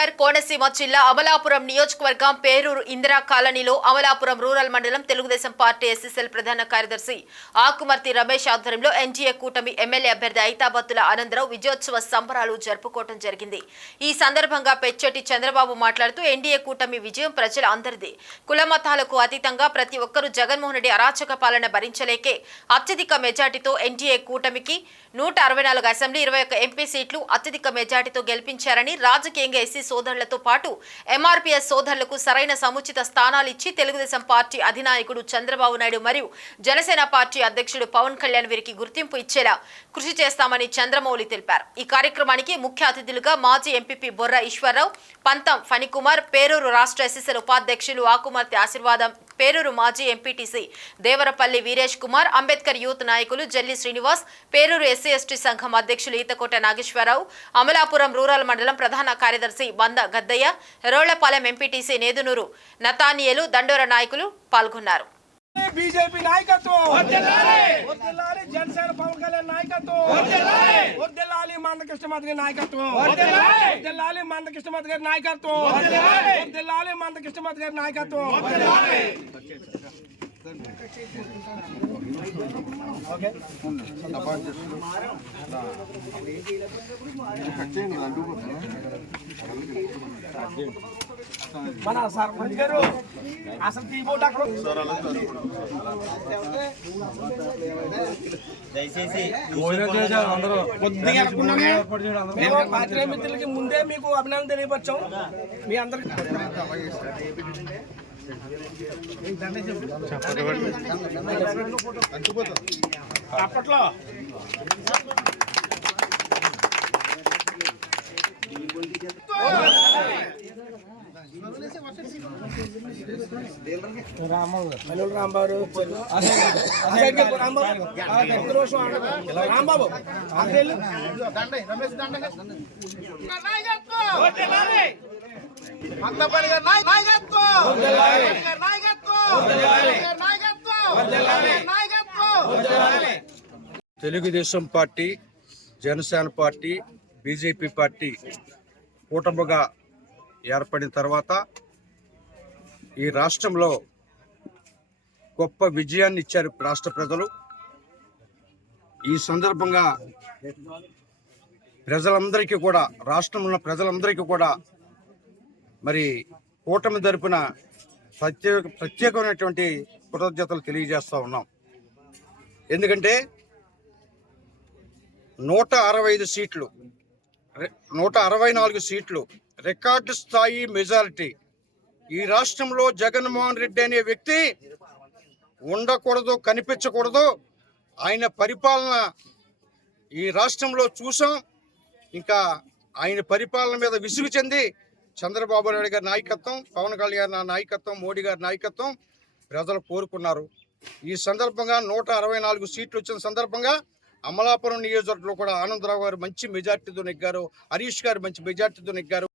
నగర్ కోనసీమ జిల్లా అమలాపురం నియోజకవర్గం పేరూరు ఇందిరా కాలనీలో అమలాపురం రూరల్ మండలం తెలుగుదేశం పార్టీ ఎస్ఎస్ఎల్ ప్రధాన కార్యదర్శి ఆకుమర్తి రమేష్ ఆధ్వర్యంలో ఎన్డీఏ కూటమి ఎమ్మెల్యే అభ్యర్థి ఐతాబత్తుల ఆనందరావు విజయోత్సవ సంబరాలు జరుపుకోవడం జరిగింది ఈ సందర్భంగా పెచ్చటి చంద్రబాబు మాట్లాడుతూ ఎన్డీఏ కూటమి విజయం ప్రజల అందరిది కులమతాలకు అతీతంగా ప్రతి ఒక్కరూ జగన్మోహన్ రెడ్డి అరాచక పాలన భరించలేకే అత్యధిక మెజార్టీతో ఎన్డీఏ కూటమికి నూట అరవై నాలుగు అసెంబ్లీ ఇరవై ఒక్క ఎంపీ సీట్లు అత్యధిక మెజార్టీతో గెలిపించారని రాజకీయంగా ఎస్సీ సోదరులతో పాటు ఎంఆర్పీఎస్ సోదరులకు సరైన సముచిత స్థానాలు ఇచ్చి తెలుగుదేశం పార్టీ అధినాయకుడు చంద్రబాబు నాయుడు మరియు జనసేన పార్టీ అధ్యక్షుడు పవన్ కళ్యాణ్ వీరికి గుర్తింపు ఇచ్చేలా కృషి చేస్తామని చంద్రమౌళి తెలిపారు ఈ కార్యక్రమానికి ముఖ్య అతిథులుగా మాజీ ఎంపీపీ బొర్ర ఈశ్వరరావు పంతం ఫణికుమార్ పేరూరు రాష్ట్ర ఎస్ఎస్ఎల్ ఉపాధ్యక్షులు ఆకుమర్తి ఆశీర్వాదం పేరూరు మాజీ ఎంపీటీసీ దేవరపల్లి వీరేష్ కుమార్ అంబేద్కర్ యూత్ నాయకులు జల్లి శ్రీనివాస్ పేరూరు ఎస్సీ ఎస్టీ సంఘం అధ్యక్షులు ఈతకోట నాగేశ్వరరావు అమలాపురం రూరల్ మండలం ప్రధాన కార్యదర్శి బంద గద్దయ్య రోళ్లపాలెం ఎంపీటీసీ నేదునూరు నతానియలు దండోర నాయకులు పాల్గొన్నారు బీజేపీ నాయకత్వం జనసేన పవన్ కళ్యాణ్ నాయకత్వం వర్దిల్లాలి మందకృష్ణమాత గారి నాయకత్వం వర్దిల్లాలి మందకృష్ణమాత గారి నాయకత్వం వర్దిల్లాలి మందకృష్ణమాత గారి నాయకత్వం ఓకే మన సర్పంచ్ అసలు తీబోట్ అక్కడ దయచేసి మేము పాత్రిక ముందే మీకు అభినందన తెలియపరచాం మీ అందరికి అప్పట్లో Rambabu Rambabu Telugu Desam party Janasena party BJP party కూటమిగా ఏర్పడిన తర్వాత ఈ రాష్ట్రంలో గొప్ప విజయాన్ని ఇచ్చారు రాష్ట్ర ప్రజలు ఈ సందర్భంగా ప్రజలందరికీ కూడా రాష్ట్రంలో ఉన్న ప్రజలందరికీ కూడా మరి కూటమి తరపున ప్రత్యేక ప్రత్యేకమైనటువంటి కృతజ్ఞతలు తెలియజేస్తూ ఉన్నాం ఎందుకంటే నూట అరవై ఐదు సీట్లు నూట అరవై నాలుగు సీట్లు రికార్డు స్థాయి మెజారిటీ ఈ రాష్ట్రంలో జగన్మోహన్ రెడ్డి అనే వ్యక్తి ఉండకూడదు కనిపించకూడదు ఆయన పరిపాలన ఈ రాష్ట్రంలో చూసాం ఇంకా ఆయన పరిపాలన మీద విసుగు చెంది చంద్రబాబు నాయుడు గారి నాయకత్వం పవన్ కళ్యాణ్ నాయకత్వం మోడీ గారి నాయకత్వం ప్రజలు కోరుకున్నారు ఈ సందర్భంగా నూట అరవై నాలుగు సీట్లు వచ్చిన సందర్భంగా అమలాపురం నియోజకవర్గంలో కూడా ఆనందరావు గారు మంచి మెజార్టీతో నెగ్గారు హరీష్ గారు మంచి మెజార్టీతో నెగ్గారు